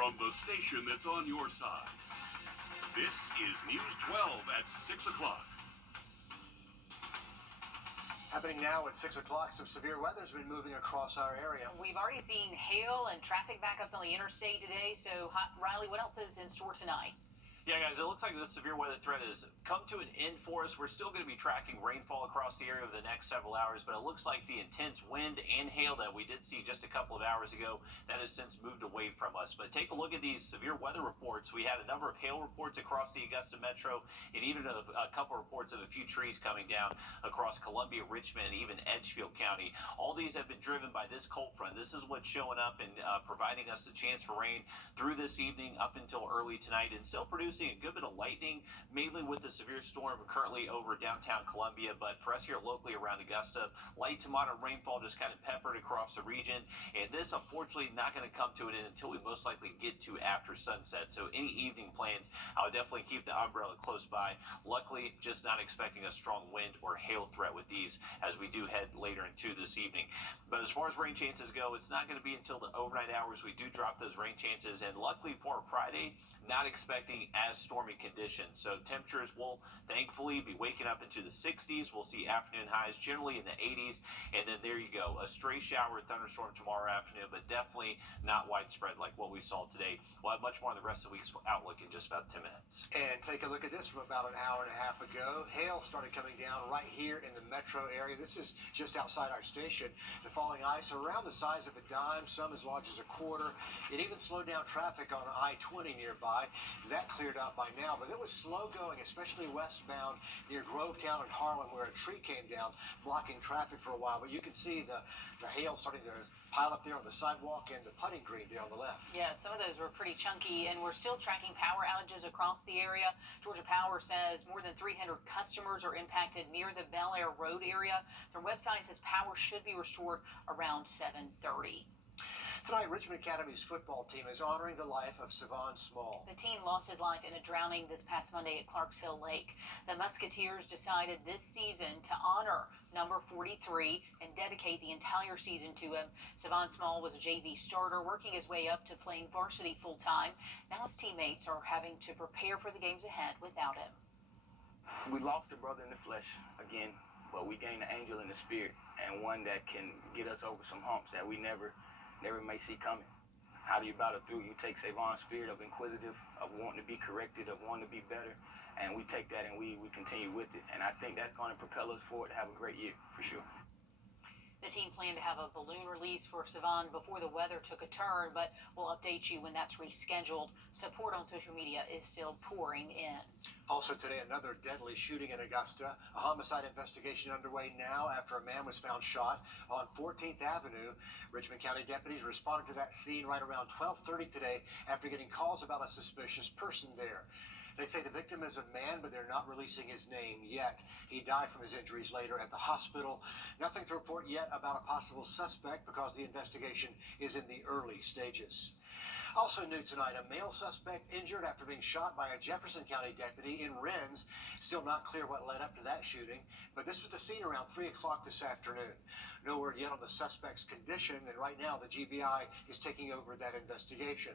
from the station that's on your side. This is News 12 at 6 o'clock. Happening now at 6 o'clock, some severe weather's been moving across our area. We've already seen hail and traffic backups on the interstate today. So, Riley, what else is in store tonight? Yeah, guys, it looks like this severe weather threat has come to an end for us. We're still going to be tracking rainfall across the area over the next several hours, but it looks like the intense wind and hail that we did see just a couple of hours ago, that has since moved away from us. But take a look at these severe weather reports. We had a number of hail reports across the Augusta metro, and even a couple of reports of a few trees coming down across Columbia, Richmond, and even Edgefield County. All these have been driven by this cold front. This is what's showing up and providing us a chance for rain through this evening up until early tonight, and still producing a good bit of lightning, mainly with the severe storm currently over downtown Columbia. But for us here locally around Augusta, light to moderate rainfall just kind of peppered across the region. And this, unfortunately, not going to come to an end until we most likely get to after sunset. So any evening plans, I would definitely keep the umbrella close by. Luckily, just not expecting a strong wind or hail threat with these as we do head later into this evening. But as far as rain chances go, it's not going to be until the overnight hours we do drop those rain chances. And luckily for Friday, not expecting as stormy conditions. So temperatures will thankfully be waking up into the 60s. We'll see afternoon highs generally in the 80s. And then there you go, a stray shower thunderstorm tomorrow afternoon, but definitely not widespread like what we saw today. We'll have much more on the rest of the week's outlook in just about 10 minutes. And take a look at this from about an hour and a half ago. Hail started coming down right here in the metro area. This is just outside our station. The falling ice around the size of a dime, some as large as a quarter. It even slowed down traffic on I-20 nearby. That cleared up by now, but it was slow going, especially westbound near Grovetown and Harlem, where a tree came down, blocking traffic for a while. But you can see the hail starting to pile up there on the sidewalk and the putting green there on the left. Yeah, some of those were pretty chunky, and we're still tracking power outages across the area. Georgia Power says more than 300 customers are impacted near the Bel Air Road area. Their website says power should be restored around 7:30. Tonight, Richmond Academy's football team is honoring the life of Savon Small. The teen lost his life in a drowning this past Monday at Clarks Hill Lake. The Musketeers decided this season to honor number 43 and dedicate the entire season to him. Savon Small was a JV starter, working his way up to playing varsity full-time. Now his teammates are having to prepare for the games ahead without him. We lost a brother in the flesh again, but we gained an angel in the spirit, and one that can get us over some humps that we never may see coming. How do you battle through? You take Savon's spirit of inquisitive, of wanting to be corrected, of wanting to be better, and we take that and we continue with it. And I think that's going to propel us forward to have a great year, for sure. The team planned to have a balloon release for Savon before the weather took a turn, but we'll update you when that's rescheduled. Support on social media is still pouring in. Also today, another deadly shooting in Augusta. A homicide investigation underway now after a man was found shot on 14th Avenue. Richmond County deputies responded to that scene right around 12:30 today after getting calls about a suspicious person there. They say the victim is a man, but they're not releasing his name yet. He died from his injuries later at the hospital. Nothing to report yet about a possible suspect because the investigation is in the early stages. Also new tonight, a male suspect injured after being shot by a Jefferson County deputy in Rennes. Still not clear what led up to that shooting, but this was the scene around 3 o'clock this afternoon. No word yet on the suspect's condition, and right now the GBI is taking over that investigation.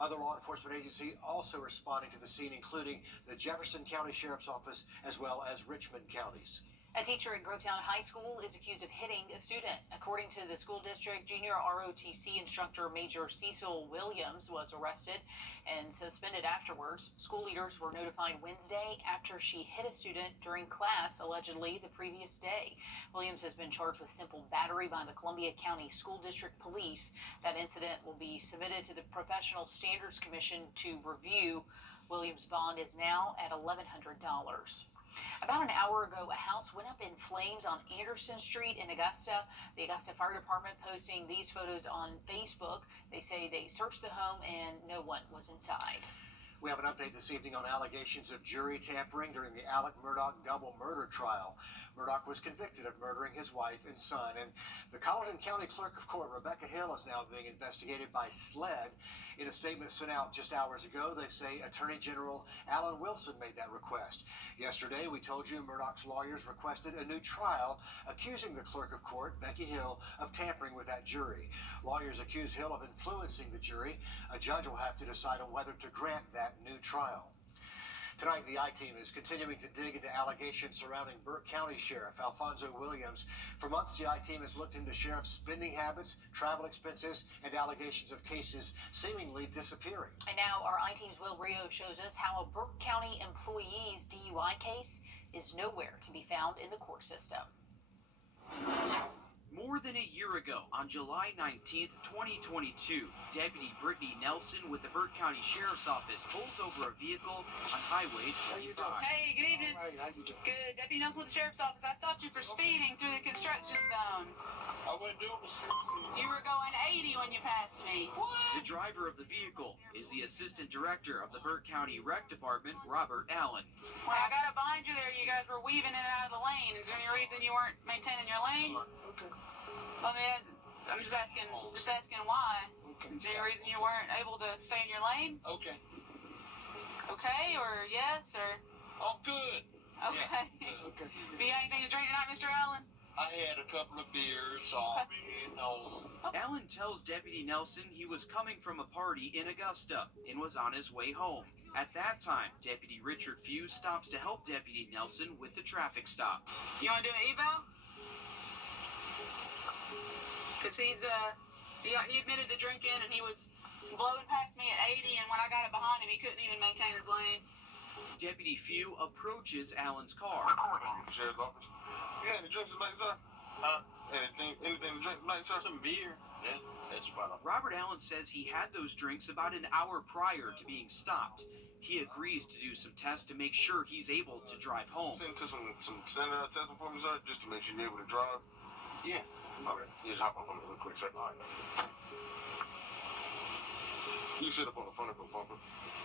Other law enforcement agencies also responding to the scene, including the Jefferson County Sheriff's Office as well as Richmond counties. A teacher at Grovetown High School is accused of hitting a student. According to the school district, junior ROTC instructor Major Cecil Williams was arrested and suspended afterwards. School leaders were notified Wednesday after she hit a student during class, allegedly the previous day. Williams has been charged with simple battery by the Columbia County School District Police. That incident will be submitted to the Professional Standards Commission to review. Williams' bond is now at $1,100. About an hour ago, a house went up in flames on Anderson Street in Augusta. The Augusta Fire Department posting these photos on Facebook. They say they searched the home and no one was inside. We have an update this evening on allegations of jury tampering during the Alec Murdaugh double murder trial. Murdaugh was convicted of murdering his wife and son, and the Colleton County Clerk of Court, Rebecca Hill, is now being investigated by SLED. In a statement sent out just hours ago, they say Attorney General Alan Wilson made that request. Yesterday, we told you Murdaugh's lawyers requested a new trial, accusing the Clerk of Court, Becky Hill, of tampering with that jury. Lawyers accuse Hill of influencing the jury. A judge will have to decide on whether to grant that new trial. Tonight, the I-Team is continuing to dig into allegations surrounding Burke County Sheriff Alfonso Williams. For months, the I-Team has looked into sheriff's spending habits, travel expenses, and allegations of cases seemingly disappearing. And now our I-Team's Will Rio shows us how a Burke County employee's DUI case is nowhere to be found in the court system. More than a year ago, on July 19th, 2022, Deputy Brittany Nelson with the Burke County Sheriff's Office pulls over a vehicle on Highway 25. Hey, good evening. All right, how you doing? Good. Deputy Nelson with the Sheriff's Office. I stopped you for speeding through the construction zone. I went doing 60. You were going 80 when you passed me. The driver of the vehicle is the Assistant Director of the Burke County Rec Department, Robert Allen. When I got up behind you there, you guys were weaving in and out of the lane. Is there any reason you weren't maintaining your lane? Okay. I mean, I'm just asking why. Okay. Is there any reason you weren't able to stay in your lane? Okay. Okay, or yes, or I'm good. okay. Yeah. Okay. Be anything to drink tonight, Mr. Allen? I had a couple of beers, so I'll be home. Allen tells Deputy Nelson he was coming from a party in Augusta and was on his way home. At that time, Deputy Richard Few stops to help Deputy Nelson with the traffic stop. You want to do an eval? Because he admitted to drinking and he was blowing past me at 80, and when I got it behind him, he couldn't even maintain his lane. Deputy Few approaches Allen's car. Sheriff's Office. You got any drinks tonight, sir? Huh? Anything to drink tonight, sir? Some beer. Yeah, that's about all. Robert Allen says he had those drinks about an hour prior to being stopped. He agrees to do some tests to make sure he's able to drive home. Send to some standardized testing for me, sir, just to make sure you're able to drive. Yeah. Okay. You just hop up on it real quick, sir. All right. You sit up on the front of the bumper.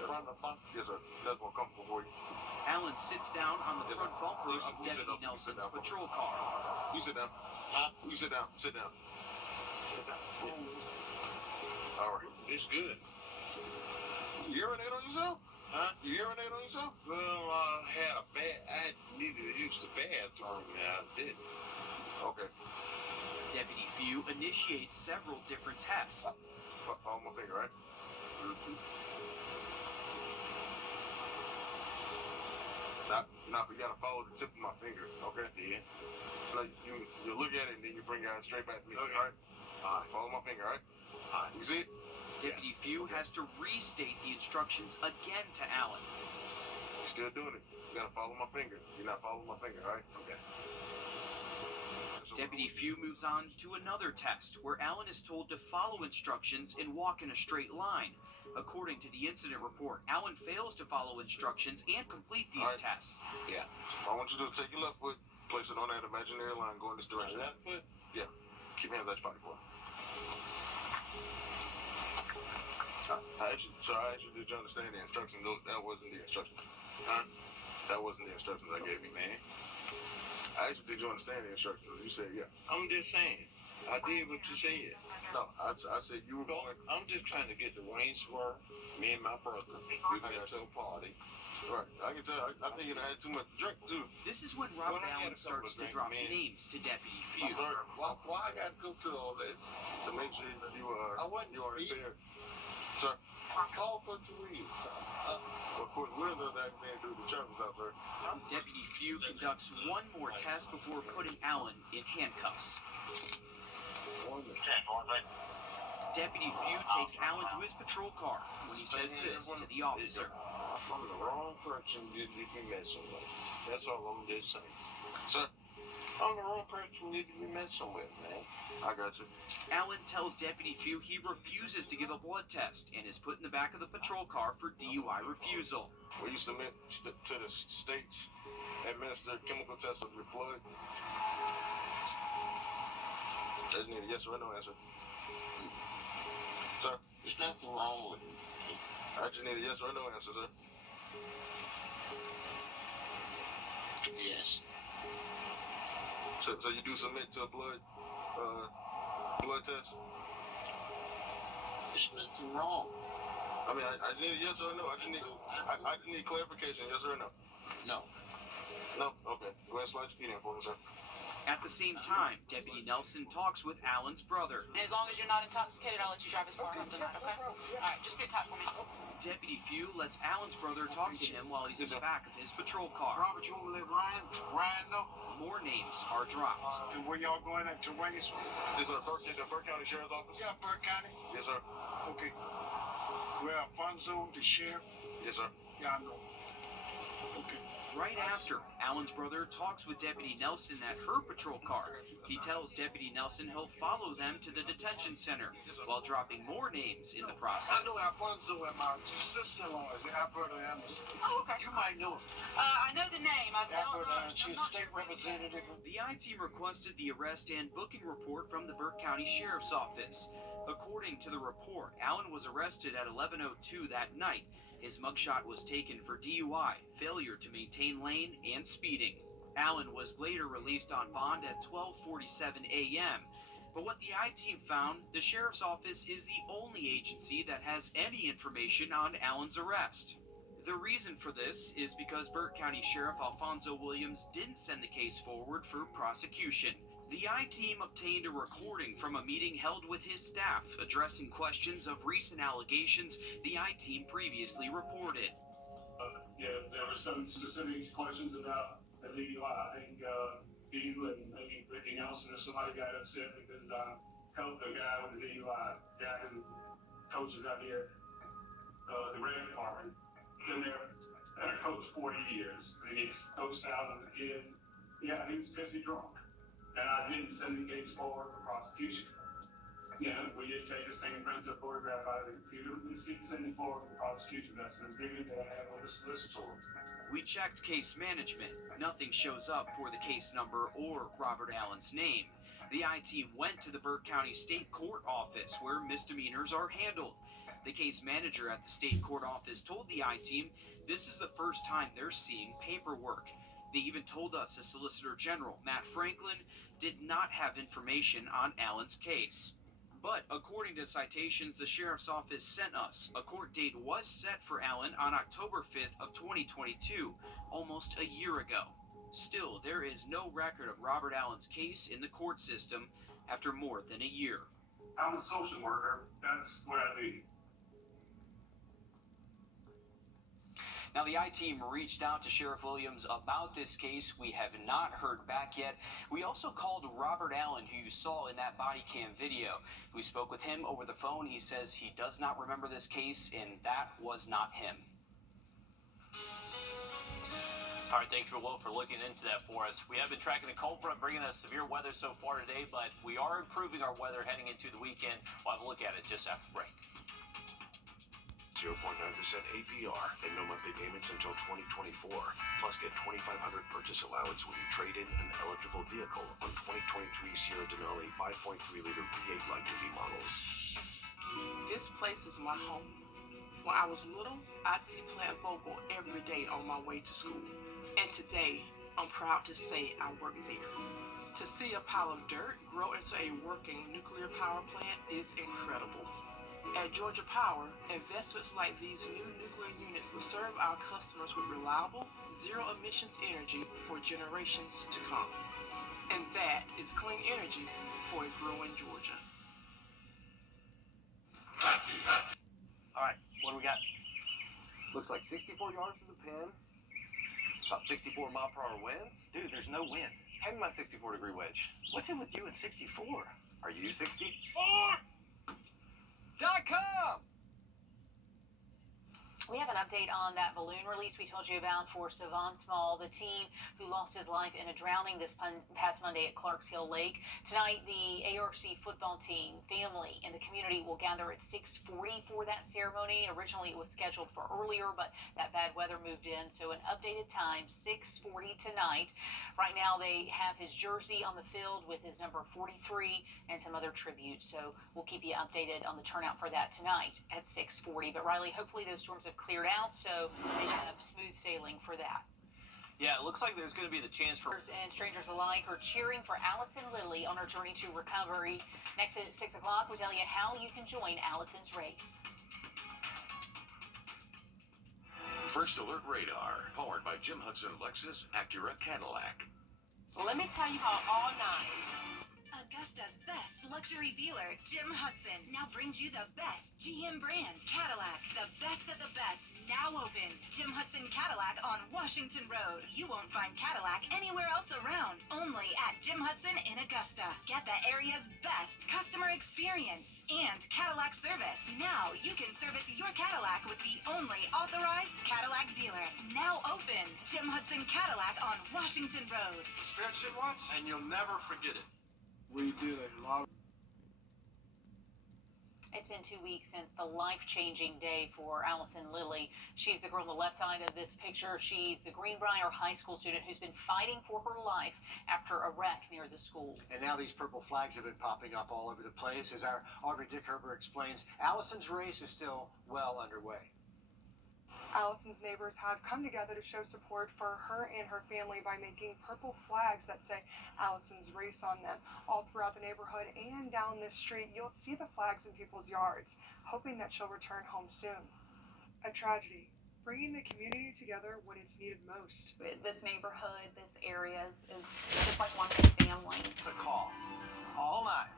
Front of the bumper? Yes, sir. That's more comfortable for you. Allen sits down on the front bumper of Deputy Nelson's patrol car. You sit down. Huh? You sit down. Sit down. Sit down. Yeah. All right. It's good. You urinate on yourself? Huh? You urinate on yourself? Well, I needed to use the bathroom, and I did. Okay. Deputy Few initiates several different tests. On my finger, right? Mm-hmm. Now, you gotta follow the tip of my finger, okay? Yeah. Now, you look at it and then you bring your hand straight back to me, okay. All right? Follow my finger, all right? All right. You see it? Deputy Few has to restate the instructions again to Allen. You're still doing it. You gotta follow my finger. You're not following my finger, all right? Okay. Deputy Few moves on to another test where Allen is told to follow instructions and walk in a straight line. According to the incident report, Allen fails to follow instructions and complete these tests. Yeah. I want you to take your left foot, place it on that imaginary line going this direction. Left foot? Yeah. Keep your hands at your body for it. I asked you, did you understand the instructions? That wasn't the instructions. Huh? That wasn't the instructions I gave you, man. I asked you, did you understand the instructions? You said, yeah. I'm just saying. I did what you said. No, I said you were going. I'm just trying to get the Waynesboro, me and my brother. We went to a party. Right. I can tell. I think you had too much to drink, too. This is when Robert Allen starts to drop names to Deputy Few. Why I got to go through all this? To make sure that you are fair. Sir? Call for 2 weeks. Of course, we're the that man through the churches out there. Deputy Few conducts one more test before putting Allen in handcuffs. Deputy Few takes Allen to his patrol car when he says this to the officer. I'm the wrong person you need to be messing with. That's all I'm just saying. Sir? I'm the wrong person you need to be messing with, man. I got you. Allen tells Deputy Few he refuses to give a blood test and is put in the back of the patrol car for DUI refusal. Will you submit to the state's administered chemical test of your blood? That's needed. Yes or no answer. Sir? There's nothing wrong with it. I just need a yes or no answer, sir. Yes. So you do submit to a blood test? There's nothing wrong. I mean, I just need a yes or no. I just need clarification, yes or no. No. No? Okay. Go ahead and slide your feet in for me, sir. At the same time, Deputy Nelson talks with Alan's brother. And as long as you're not intoxicated, I'll let you drive his car home tonight, okay? All right, just sit tight for me. Deputy Few lets Alan's brother talk to him while he's in the back of his patrol car. Robert, you want to let Ryan know? More names are dropped. And where y'all going at? To Wayne? Yes, sir. The Burke County Sheriff's Office? Yeah, Burke County. Yes, sir. Okay. Where Alfonso, the sheriff? Yes, sir. Yeah, I know. Okay. Right after, Alan's brother talks with Deputy Nelson at her patrol car. He tells Deputy Nelson he'll follow them to the detention center while dropping more names in the process. I know Alfonso and my sister-in-law is Alberta Anderson. Oh, okay. You might know her. I know the name. I don't Alberta know. Anderson, she's a state representative. The I-team requested the arrest and booking report from the Burke County Sheriff's Office. According to the report, Alan was arrested at 11:02 that night. His mugshot was taken for DUI, failure to maintain lane, and speeding. Alan was later released on bond at 12:47 a.m. But what the I-team found, the Sheriff's Office is the only agency that has any information on Alan's arrest. The reason for this is because Burke County Sheriff Alfonso Williams didn't send the case forward for prosecution. The I-team obtained a recording from a meeting held with his staff addressing questions of recent allegations the I-team previously reported. There were some specific questions about the DUI. I think you and maybe Ricky Nelson or somebody got upset because helped the guy with the DUI, guy who coaches out here, the rec department. Been there, coached 40 years. And he's coached out of the kid. Yeah, he was pissy drunk. And I didn't send the case forward for prosecution. Yeah, we did take a fingerprints and photograph out of the computer. Let's get sending forward for prosecution. That's an agreement that I have with the solicitor. We checked case management. Nothing shows up for the case number or Robert Allen's name. The I-team went to the Burke County State Court office where misdemeanors are handled. The case manager at the state court office told the I-team this is the first time they're seeing paperwork. They even told us the Solicitor General, Matt Franklin, did not have information on Allen's case. But according to citations the Sheriff's Office sent us, a court date was set for Allen on October 5th of 2022, almost a year ago. Still, there is no record of Robert Allen's case in the court system after more than a year. I'm a social worker. That's what I do. Now, the I-team reached out to Sheriff Williams about this case. We have not heard back yet. We also called Robert Allen, who you saw in that body cam video. We spoke with him over the phone. He says he does not remember this case, and that was not him. All right, thanks, Will, for looking into that for us. We have been tracking a cold front bringing us severe weather so far today, but we are improving our weather heading into the weekend. We'll have a look at it just after the break. 0.9% APR and no monthly payments until 2024. Plus, get $2,500 purchase allowance when you trade in an eligible vehicle on 2023 Sierra Denali 5.3-liter V8 light-duty models. This place is my home. When I was little, I'd see Plant Vogel every day on my way to school. And today, I'm proud to say I work there. To see a pile of dirt grow into a working nuclear power plant is incredible. At Georgia Power, investments like these new nuclear units will serve our customers with reliable, zero-emissions energy for generations to come. And that is clean energy for a growing Georgia. All right, what do we got? Looks like 64 yards to the pin. About 64 mile/hour winds. Dude, there's no wind. Hand me my 64-degree wedge. What's in with you at 64? Are you 64? .com! We have an update on that balloon release we told you about for Savon Small, the team who lost his life in a drowning this past Monday at Clarks Hill Lake. Tonight, the ARC football team, family, and the community will gather at 6:40 for that ceremony. Originally, it was scheduled for earlier, but that bad weather moved in. So an updated time, 6:40 tonight. Right now, they have his jersey on the field with his number 43 and some other tributes. So we'll keep you updated on the turnout for that tonight at 6:40. But Riley, hopefully those storms have cleared out, so they have smooth sailing for that. Yeah, it looks like there's going to be the chance for... And strangers alike are cheering for Allison Lilly on her journey to recovery. Next at 6 o'clock, we'll tell you how you can join Allison's race. First Alert Radar, powered by Jim Hudson Lexus Acura Cadillac. Let me tell you how all nice. Augusta's best luxury dealer, Jim Hudson, now brings you the best GM brand Cadillac. The best of the best, now open. Jim Hudson Cadillac on Washington Road. You won't find Cadillac anywhere else around, only at Jim Hudson in Augusta. Get the area's best customer experience and Cadillac service. Now you can service your Cadillac with the only authorized Cadillac dealer. Now open. Jim Hudson Cadillac on Washington Road. Experience it once, and you'll never forget it. We did a lot. It's been 2 weeks since the life-changing day for Allison Lilly. She's the girl on the left side of this picture. She's the Greenbrier High School student who's been fighting for her life after a wreck near the school. And now these purple flags have been popping up all over the place. As our Wrdw explains, Allison's race is still well underway. Allison's neighbors have come together to show support for her and her family by making purple flags that say Allison's race on them. All throughout the neighborhood and down this street, you'll see the flags in people's yards, hoping that she'll return home soon. A tragedy, bringing the community together when it's needed most. This neighborhood, this area is just like one big family. It's a call. All night.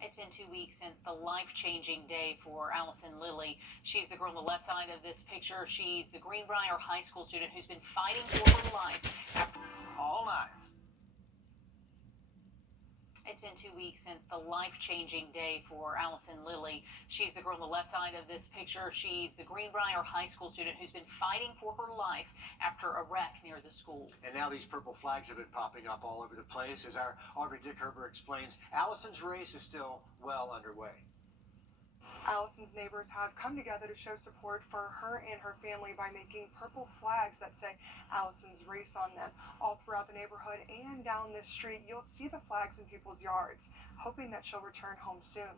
It's been 2 weeks since the life-changing day for Allison Lilly. She's the girl on the left side of this picture. She's the Greenbrier High School student who's been fighting for her life after... All night. It's been 2 weeks since the life-changing day for Allison Lilly. She's the girl on the left side of this picture. She's the Greenbrier High School student who's been fighting for her life after a wreck near the school. And now these purple flags have been popping up all over the place. As our Wrdw explains, Allison's race is still well underway. Allison's neighbors have come together to show support for her and her family by making purple flags that say Allison's race on them. All throughout the neighborhood and down this street, you'll see the flags in people's yards, hoping that she'll return home soon.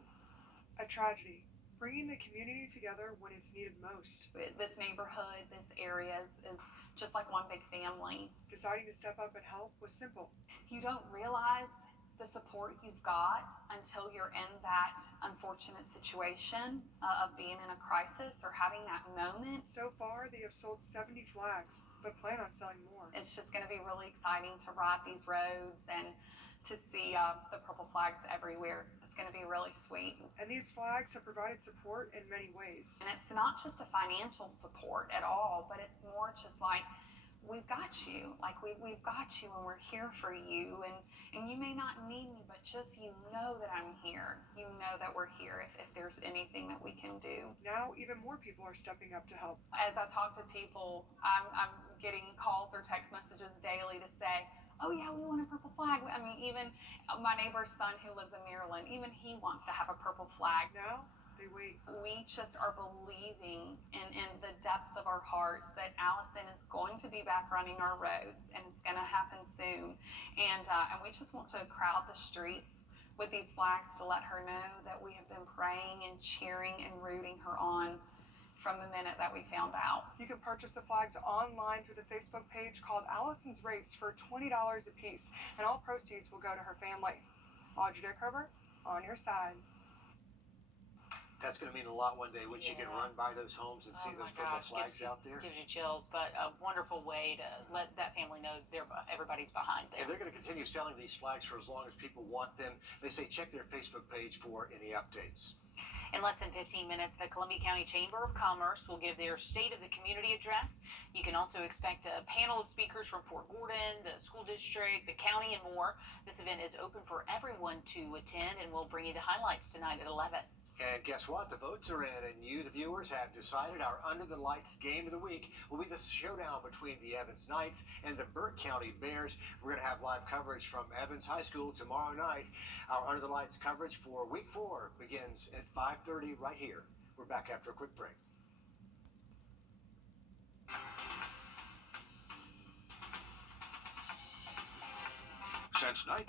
A tragedy, bringing the community together when it's needed most. This neighborhood, this area is just like one big family. Deciding to step up and help was simple. You don't realize the support you've got until you're in that unfortunate situation of being in a crisis or having that moment. So far, they have sold 70 flags, but plan on selling more. It's just going to be really exciting to ride these roads and to see the purple flags everywhere. It's going to be really sweet. And these flags have provided support in many ways. And it's not just a financial support at all, but it's more just like, we've got you. Like, we've got you and we're here for you. And you may not need me, but just you know that I'm here. You know that we're here if there's anything that we can do. Now, even more people are stepping up to help. As I talk to people, I'm getting calls or text messages daily to say, oh yeah, we want a purple flag. I mean, even my neighbor's son who lives in Maryland, even he wants to have a purple flag. Now, they wait. We just are believing in the depths of our hearts that Allison is going to be back running our roads, and it's going to happen soon. And we just want to crowd the streets with these flags to let her know that we have been praying and cheering and rooting her on from the minute that we found out. You can purchase the flags online through the Facebook page called Allison's Race for $20 a piece, and all proceeds will go to her family. Wrdw, on your side. That's going to mean a lot one day when she can run by those homes and see those purple flags out there. Gives you chills, but a wonderful way to let that family know everybody's behind them. And they're going to continue selling these flags for as long as people want them. They say check their Facebook page for any updates. In less than 15 minutes, the Columbia County Chamber of Commerce will give their State of the Community address. You can also expect a panel of speakers from Fort Gordon, the school district, the county, and more. This event is open for everyone to attend, and we'll bring you the highlights tonight at 11. And guess what? The votes are in, and you, the viewers, have decided our Under the Lights game of the week will be the showdown between the Evans Knights and the Burke County Bears. We're going to have live coverage from Evans High School tomorrow night. Our Under the Lights coverage for Week 4 begins at 5:30 right here. We're back after a quick break. Since 19